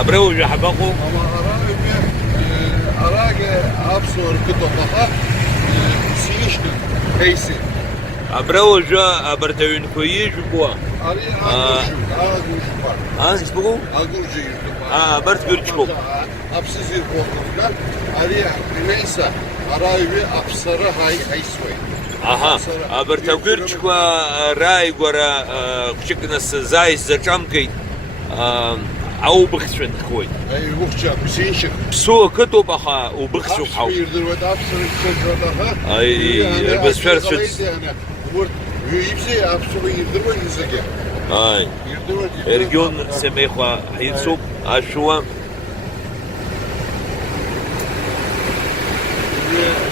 أبرو جحبقو Ama arage absor kıtopaha sinişti. Heysi. أبرو جا أبرتوين كويج بوا Ari agurcu var. اسمه Agurcu yurdu var. برت بيرتشكو Apsız bir korkutlar. Ari neyse arayı apsara haysoy. Ага, أبرتوكيرتشكو راي غورا كشكنس زايز زرчамкой أو بخشون خوي Ay muhça sinişik. بسو كتو بخا وبخشو حاو Apsıyırdır ve apsırı kıtopaha. أي بس فرسوت Yüyipse apsırı yırdır ve yüzege. أي ريجون سميخوا حيتسوق أشوا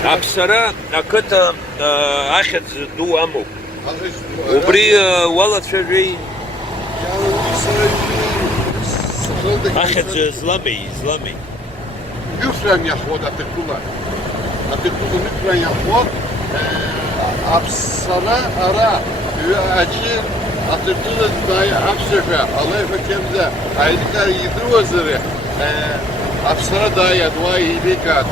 أبصرة أكتا أخذ دو أمو وبري ولد شجعي أخذ زلمي Lütfen yahvod atıklılar. Atıklılı lütfen yahvod. Apsara ara. Acı atıklılı dahi apsefe. Allah efekemde. Aylıklar yıdır vazırı. Apsara dahi dua iyilik at.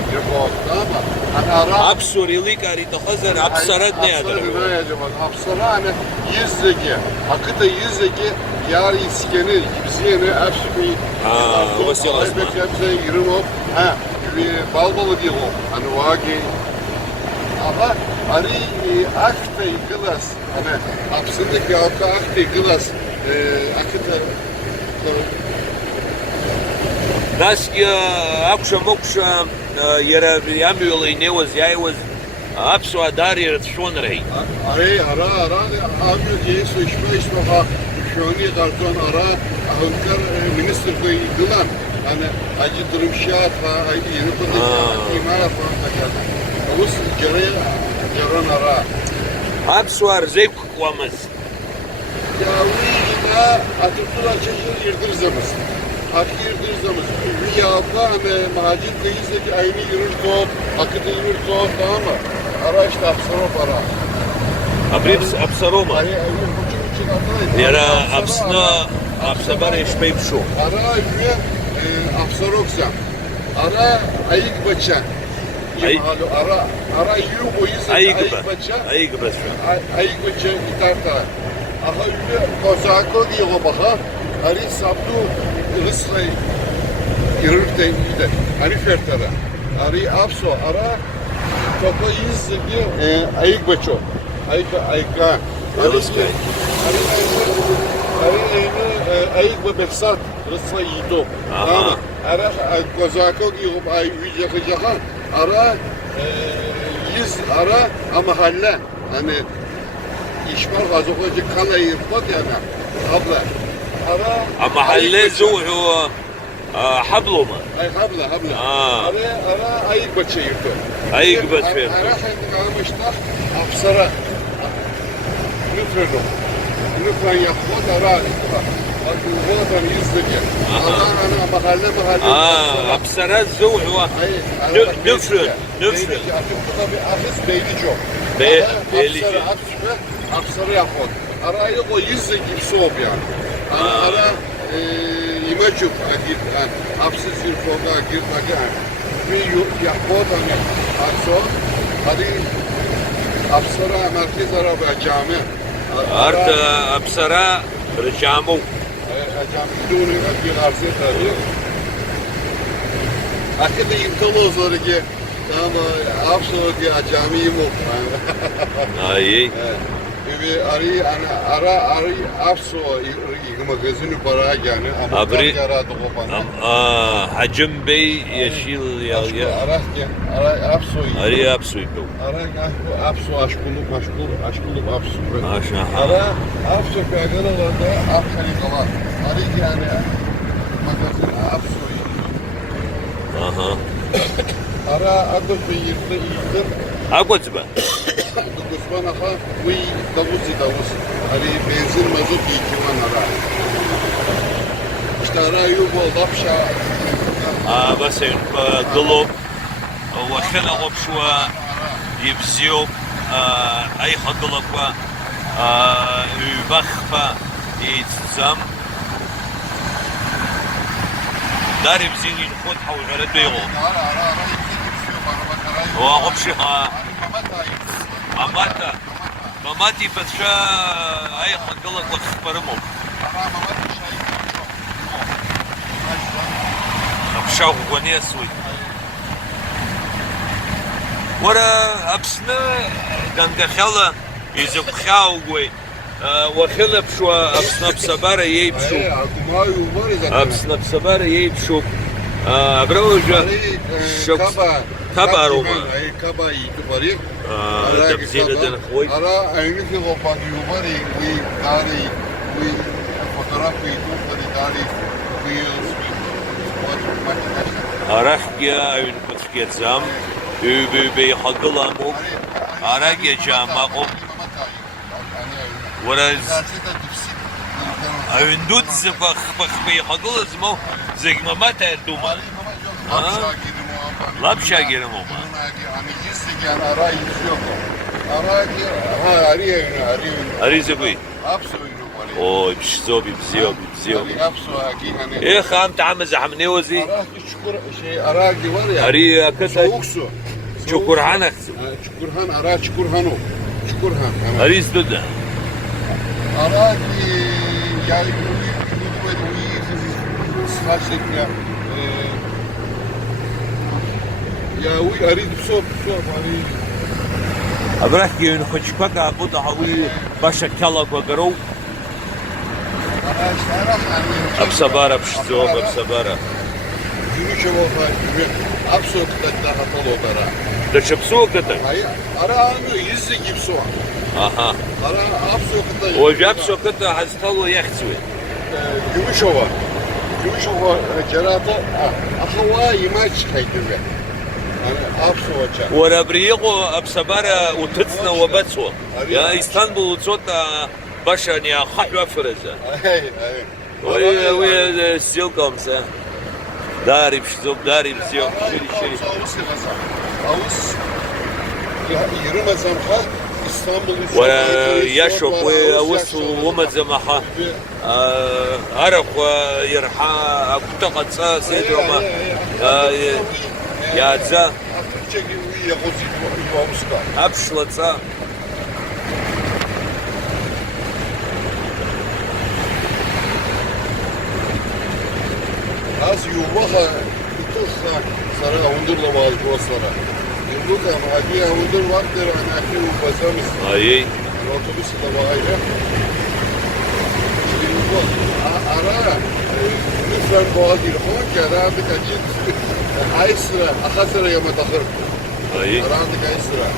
Ama hani ara. أبصر يليك أريد خزر أبصرت Apsara نيادر ne acaba? Apsara hani yüzdeki. Hakikaten yüzdeki yar iskeni. Gibsiyene apsümeyi. وسيلة Allah اسمها efekemde yürüm ol. Ha. Bal balı diyor o. Hani vagi. Ama hani akte yıkılas. Hani hapsındaki halka akte yıkılas. Akıta. ناس أكشا مكشا يرى يعملوا ينوز يايوز أبسو داري شون رهي Ara abi diye içme ha şöyle karton ara ahınkar minister koy yıkılan. Hani acı durum şart ha yeni kutu imara falan da geldi. Avuz caran ara. أبسو أرزيك وامز Ya uyuyla atıktılar çeşir yırdırızamız. Akı yırdırızamız. Bir yağda hani macit değilse ki aynı yürür top, akıtı yürür top tamam mı? Ara işte apsara para. أبريبس أبصروما Ay buçuk için atlayın. يرى أبسنا أبسبر يشبه بشو Ara üye apsaroksan. Ara ayık baçan. Ayık. Ara yürü boyu أي ayık قبل baçan. أي قبل شو Ayık baçan itarta. Aha üye kozako diye o baka. Ari sabdu ısray yürürten iyide. Ari fertara. Ari apso ara topa yüzdeki ayık baço. Ayıka. Yalnızca. Ayık ve beksat ısray yido. Tamam. Ara kozako diye ay vijaka. Ara yüz ara ama halle. Hani işmal gazokacı kalayı pot yani. Abla. Ara محل زوح هو حبلوما ay habla. Aa. Ara ayık başı yırtı. Ayık başı yırtı. Ara şimdi kalmışlar apsara. Lütfen yapma da ara alıştılar. Bak bu adam yüzdeki. Ana mahalle. أبصرة زوح هو نفرن Atıkta bir ahis beyli çok. Beyli. Apsara yapma. Arayı o yüzdeki soğuk yani. Ara imacuk agit an apsis bir foga gir bagan bir yapot hani akso hadi apsara merkez araba cami أرت أبصرة رجامو cami dunu bir arsa tabii akide imtolo zorge ama apsara ki cami mu أي bir ara apso magazini para yani ama Abri- yaradı kopan حجم بي يشيل يا Ara apso أري أبسو يدو Ara apso aşkuluk apso. Aşağı. Ara apso kaganalarda apkali kalan. Ari yani magazin apso. أها Ara ados bir yırtı. أقوى تبا Kusman aha bu davuz. Ari benzin mazot yıkılan ara. İşte ara yubo lapşa. بس قلوب وخنا وبشوا يبزيو أي خقلق يبخ يتزم داري بزيني نخوت حول غير بيغو Ara yüzde kimse yok. Araba karayı. هو غبشها Mamat ماماتا ماماتي فتشا اي خنقلك وخبرمو Ara mamat bir şey yok. خبشاو غوني سوي ورا ابسنا دنگا خلا يزو خاوغوي وخلا بشوا ابسنا بسبارة يبشو Akumayı var ya zaten. ابسنا بسبارة يبشو ابروجا شوك كبا روما Kaba itibari. دبزينة دن خوي Ara aynı ki kopan yuvarı ve dari ve fotoğraf ve tutları dari ve Arahya evin kutfiyet zam übü hagılamuk Arahya cama ورز evin dut zıfak bey hagılazmı zegma mata duma Lapşa girim oma Hani gizli ara yüzüyor. Ara arıyor. Arize buy Hapso Oy bişzobi bziyo Hapso hani. ايه خام تعمز حمني وزي Ara çukur aragi var ya. Ari akata Soğuk su. çukurhanak Çukurhan ara Çukurhan o. Çukurhan. Evet. Ariz duda Aragi yani uyu saçlıkla ya uyu arayıp sor arayıp. Abrahya evin kutfiyet aquda hawi başa kalak ve garou Absabara bişzob absabara Gümüş olsa absolutla hatalı odara. Da çapsu kata Hayır, ara almıyor, yüzde gibi soğan. Aha Ara absolutla. O jab sokata hastalı yaksıve Gümüşova. Gümüşova cerata akıva yemek çıkaydı be. Yani absolutça. ورابريغو ابسبارا وتتنا وبتسو يا اسطنبول وتسوتا باشا يا خحوة فرزة Hayır. وي سيلكم سا داري بشزوب داري بزيوب شري Avuz yürümezsem halk İstanbul'u ويشوف ويوس ومزمحة عرق ويرحى اكتقد سا سيدرما يا زا Türkçe gibi Yavuz'da. ابشلتسا Az yuvaha tutusa sarı avundurla bazı dostlara. Yuvaha hadi avunder vardır anaki uvazamız. اي Otobüsü de bağıyla. Ara lütfen boğa değil. Ama ki aradık acil. Ay sıra. Aha sıra yama takır. اي Aradık ay sıra.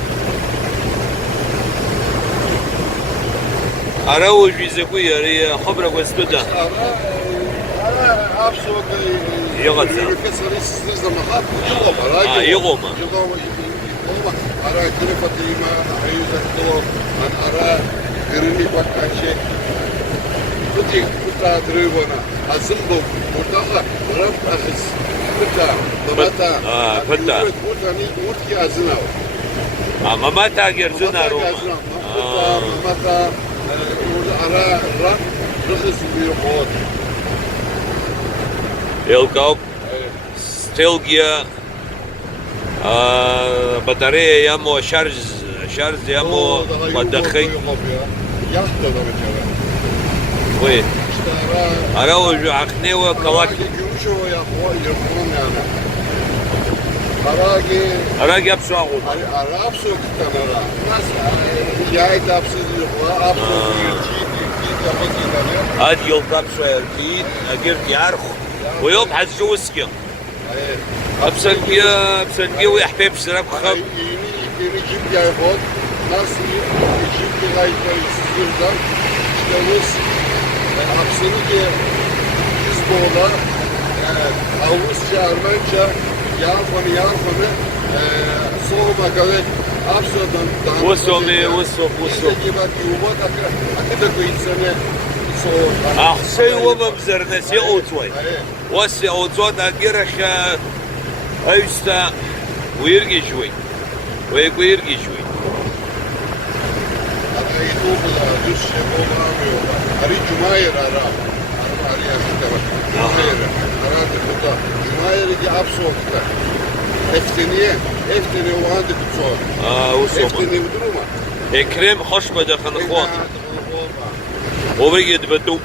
اراوج يزكو يا خبرة وستودا Ara absolut. Yığılsa. Ülkesleri sizler zaman hak yığılma. يغوما Ara telefatıyma ayıza to ara birini bakar şey. Kutik kuta drivona azım bu burada rab ahis kuta mata kuta. kuta ni utki azına اما ما تاجر زنا روما mata ara rab rıhız bir kod يلقاوك ستيلجيا بطارية يامو شارج يامو مدخي Yahta da mesela. وي İşte ara اراوج عقنيوة كواكي Gümüşova yapma yapmam yani. Aragi اراجي ابسو اغوما Arap sokaktan ara. Nasıl? Yayt apsız yok. Apsız yok. هاد يلقاب شوية الكيد اجرت يعرخ ويبحث جوسكي ابسلكيا ويحبيب سراك خب Yeni cip yapot. Nasıl? Cip yaytları sizlerden. İşte biz hapsını ki yüz boğla Avusça, Armanca yarfanı soğuma kadar Apsa'dan وسو gibi yuva akıda koyutsana soğuk. اخسي وما بزرنسي اوتوي وسي اوتوت اجرخ ايستا ويرجي شوي ويرجي شوي Arayı topladı, düz boğlamıyor. Arı Cumayır ara. Arı akıda var. Cumayır. Aradı. burada. Cuma'yeri ki apsoğukta. Efteni o anda kutsal. o zaman. Efteni bir duruma. Ekrem hoş bacakını kuat. Over gidi betu.